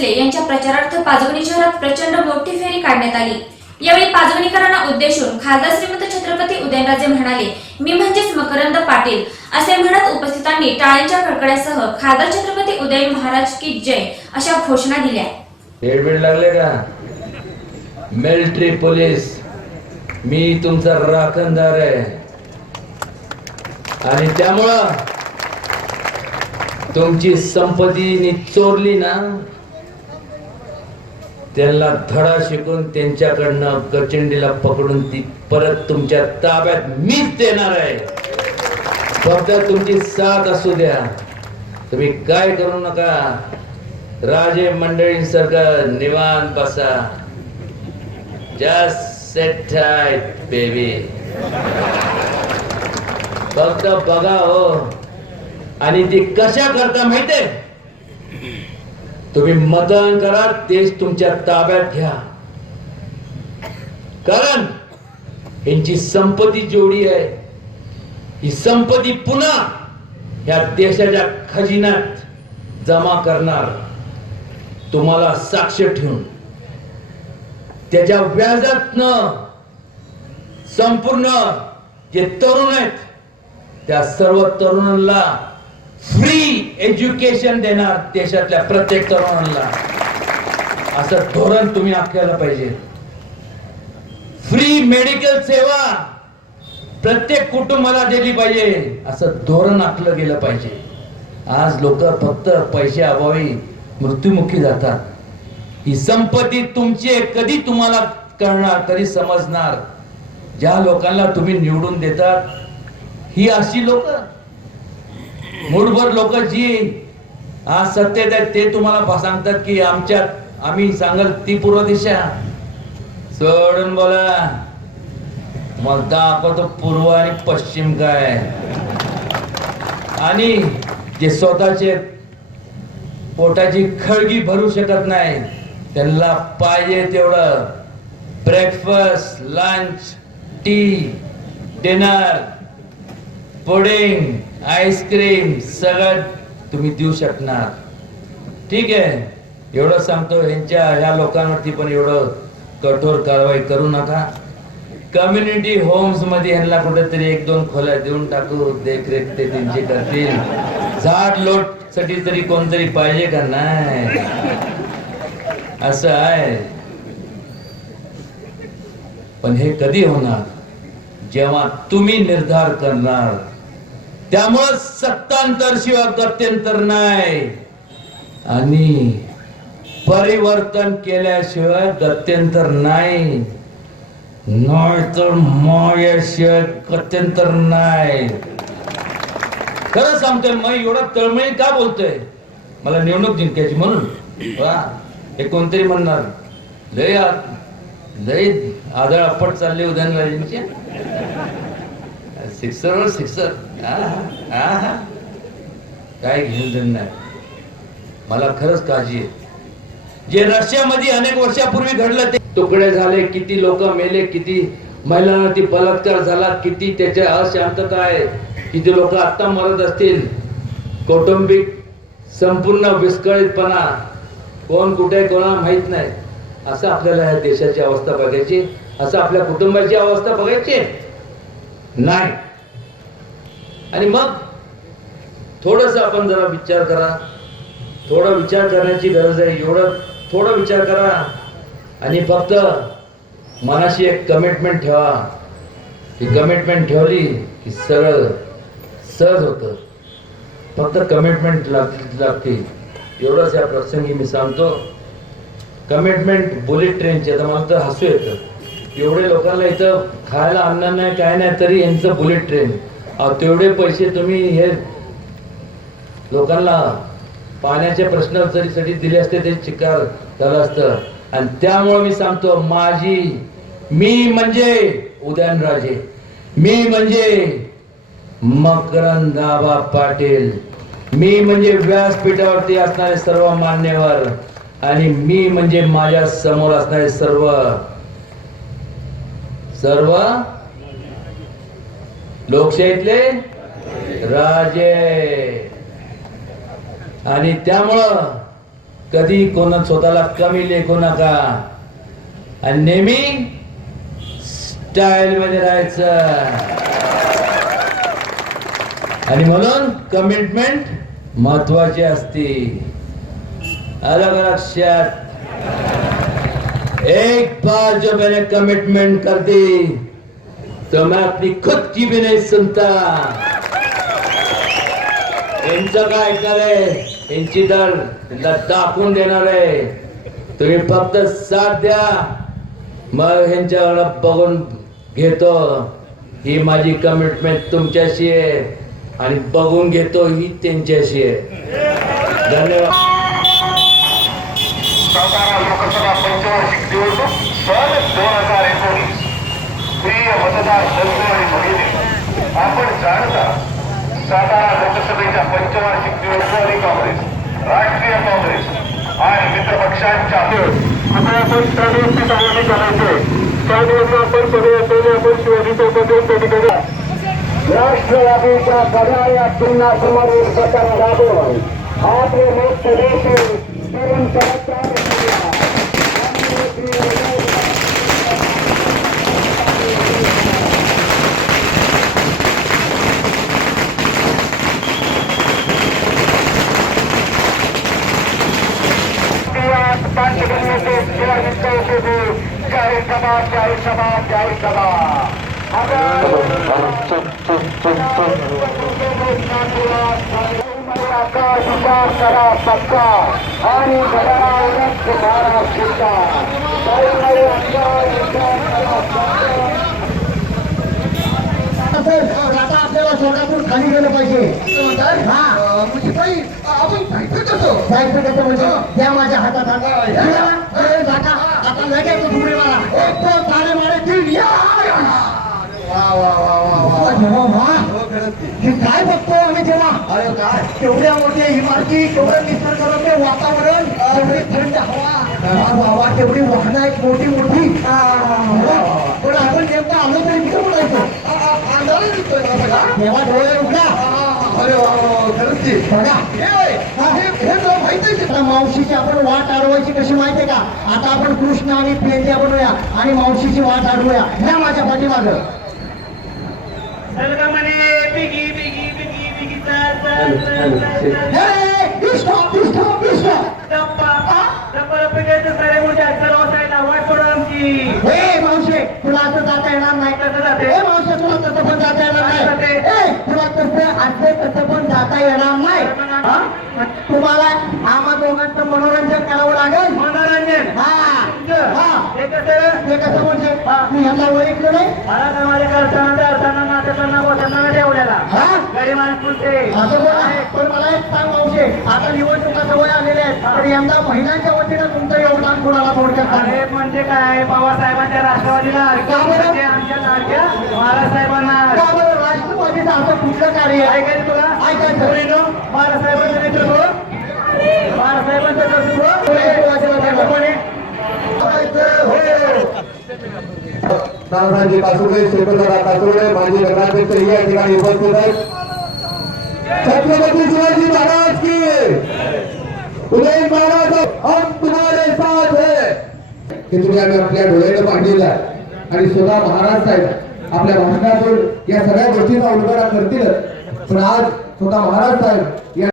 भोसले यांच्या प्रचारार्थ पाचगणी शहरात प्रचंड मोठी फेरी काढण्यात आली. यावेळी पाचगणीकरांना उद्देशून खासदार श्रीमंत छत्रपती उदयनराजे म्हणाले मी म्हणजेच मकरंद पाटील असे म्हणत उपस्थितांनी टाळ्यांच्या कडकड्यासह खासदार छत्रपती उदय महाराज की जय अशा घोषणा दिल्या. हेडबीड लागले का? मिलिटरी पोलीस मी तुमचा राखणदार आहे. आणि त्यामुळं तुमची संपत्ती चोरली ना त्यांना धडा शिकून त्यांच्याकडनं गचंडीला पकडून ती परत तुमच्या ताब्यात मीच देणार आहे. फक्त तुमची साथ असू द्या. तुम्ही काय करू नका. राजे मंडळींसारखं निवान बसा. जस्ट बेबी फक्त बघा हो. आणि ती कशा करता माहितीये? तुम्ही मतदान करा तेच तुमच्या ताब्यात घ्या. कारण यांची संपत्ती जेवढी आहे ही संपत्ती पुन्हा या देशाच्या खजिन्यात जमा करणार. तुम्हाला साक्ष ठेवून. त्याच्या व्याजातनं संपूर्ण जे तरुण आहेत त्या सर्व तरुणांना फ्री एज्युकेशन देणार देशातल्या प्रत्येक तरुणांना असं धोरण तुम्ही आखायला पाहिजे. फ्री मेडिकल सेवा प्रत्येक कुटुंबाला दिली पाहिजे. असं धोरण आखलं गेलं पाहिजे. आज लोक फक्त पैसे अभावी मृत्युमुखी जातात. ही संपत्ती तुमची कधी तुम्हाला कळणार कधी समजणार. ज्या लोकांना तुम्ही निवडून देतात ही अशी लोक मूठभर लोक जी आज सत्तेत आहेत ते तुम्हाला सांगतात की आमच्यात आम्ही सांगाल ती पूर्व दिशा. सोडून बोला. मग दाखवतो पूर्व आणि पश्चिम काय. आणि जे स्वतःचे पोटाची खळगी भरू शकत नाही त्यांना पाहिजे तेवढं. Breakfast lunch tea dinner pudding ice cream सगळं तुम्ही देऊ शकणार. ठीक आहे. एवढं सांगतो यांच्या ह्या लोकांवरती पण एवढं कठोर कारवाई करू नका. कम्युनिटी होम्समध्ये यांना कुठेतरी एक दोन खोल्या देऊन टाकू देखरेख ते त्यांची करतील. झाड लोटसाठी तरी कोणतरी पाहिजे का? नाही. असं आहे. पण हे कधी होणार? जेव्हा तुम्ही निर्धार करणार त्यामुळं सत्तांतर शिवाय गत्यंतर नाही. आणि परिवर्तन केल्याशिवाय गत्यंतर नाही. नाही तर मायाशिवाय गत्यंतर नाही. खरं सांगतोय मग एवढा तळमळी का बोलतोय? मला निवडणूक जिंकायची म्हणून. वा हे कोणतरी म्हणणार. लय आ- लय आदळ आपट चालले उदयनराजेंचे. सिक्सरवर सिक्सर. काय घेऊन देणं नाही. मला खरंच काळजी आहे. जे रशियामध्ये अनेक वर्षापूर्वी घडलं ते तुकडे झाले किती लोक मेले किती महिलांवरती बलात्कार झाला किती त्याच्या अशांतता आहे किती लोक आत्ता मरत असतील. कौटुंबिक संपूर्ण विस्कळीतपणा. कोण कुठे कोणाला माहीत नाही. असं आपल्याला या देशाची अवस्था बघायची असं आपल्या कुटुंबाची अवस्था बघायची नाही. आणि मग थोडस आपण जरा विचार करा. थोडा विचार करण्याची गरज आहे. एवढं थोडा विचार करा. आणि फक्त मनाशी एक कमिटमेंट ठेवा. ही कमिटमेंट ठेवली की सरळ सहज होतं. फक्त कमिटमेंट लागते एवढंच या प्रसंगी मी सांगतो. कमिटमेंट बुलेट ट्रेनची आता मला तर हसू येतं. एवढे लोकांना इथं खायला आणणार नाही काय नाही तरी यांचं बुलेट ट्रेन तेवढे पैसे तुम्ही हे लोकांना पाण्याच्या प्रश्नासाठी दिले असते ते चिकार झालं असतं. आणि त्यामुळे मी सांगतो माझी मी म्हणजे उदयनराजे मी म्हणजे मकरंदाबा पाटील. मी म्हणजे व्यासपीठावरती असणारे सर्व मान्यवर. आणि मी म्हणजे माझ्यासमोर असणारे सर्व सर्व लोकशाहीतले राजे. आणि त्यामुळं कधी कोणा स्वतःला कमी लेखू नका. आणि नेहमी स्टाईल मध्ये राहायचं. आणि म्हणून कमिटमेंट महत्वाची असते. अलग लक्षात. एक बार जो मैंने कमिटमेंट कर दी तो मैं अपनी खुद की भी नहीं सुनता यांचं काय करे? यांची तर त्यांना टाकून देणार आहे. तुम्ही फक्त साथ द्या. मग ह्यांच्याकडे बघून घेतो. ही माझी कमिटमेंट तुमच्याशी आहे. आणि बघून घेतो ही त्यांच्याशी आहे. धन्यवाद. सातारा लोकसभा पंचवार्षिक निवडणूक सन दोन हजार एकोणीस. लोकसभा मतदार आणि आपण जाणता सातारा लोकसभेच्या पंचवार्षिक निवडणुकीत काँग्रेस राष्ट्रीय काँग्रेस आणि मित्रपक्षांच्या आता आपण करायचे त्यामुळे आपण असलेले आपण शिवाजी चौकातून त्या ठिकाणी राष्ट्रवादीच्या सगळ्या पुन्हा एक प्रकार राबवून आपले जाहीर सभा जाहीर सभा जाहीर सभा करा पक्का आणि उलट आता आपल्याला सोलापूर खाली गेलं पाहिजे. हा म्हणजे ताई आपण जायचं कसं? जायचं कसं म्हणजे? द्या माझ्या हातात. अरे काका, आता लगेच पुढे मला. एक तो तारे मारे तीन. या. वा वा वा वा वा. हो. हे. काय बघतो आम्ही जेव्हा अरे काय? केवढ्या मोठ्या इमारती केवढं निसर्गरम्य वातावरण केवढी थंड हवा. वा, वा, केवढी वाहनं आहेत मोठी मोठी. पण आपण नेमकं आलो तरी ना बघा तेव्हा डोळे उघडा. अरे खरंच की. बघा हे होय. हे हे तुला माहिती आहे आता मावशीची आपण वाट अडवायची कशी माहितीये का? आता आपण कृष्ण आणि पेंड्या बनवूया आणि मावशीची वाट अडवूया. या माझ्या पाठीमाग. हे मावशे तुला असं जाता येणार नाही. हे मावशे तुला तसं पण जाता येणार नाही ए, तुला तसं तसं पण जाता येणार नाही. हा? तुम्हाला आम्हा दोघांचं मनोरंजन करावं लागेल. मनोरंजन? हा. कसं? कसं म्हणजे? मी ह्याला ओळखलं नाही. मला समाज करताना अर्थांना नाटकांना बोलताना ठेवलेला. हा? गरीब माणूस बोलते असं बोला पण मला एक सांग मावशे. आता निवडणुका जवळ आलेल्या आहेत तर यंदा महिलांच्या वतीनं तुमचं योगदान कोणाला थोडक्यात. अरे म्हणजे काय? पवारसाहेबांच्या राष्ट्रवादीला आमच्या लाडक्या महाराजसाहेबांना का असं कुठलं कार्य आहे. ऐकायचं तुला? ऐकायचं. नेतृत्व नेतृत्व कासुळे शेखरदादा कासुळे माजी नगराध्यक्ष या ठिकाणी उपस्थित आहेत. छत्रपती शिवाजी महाराज की उदय महाराज हम तुम्हारे साथ है. हे तुम्ही आम्ही आपल्या डोळ्यानं पाहिलेलं आणि स्वतः महाराज साहेब आपल्या भाषणातून या सगळ्या गोष्टीचा उलगडा करतील पण आज स्वतः महाराज साहेब या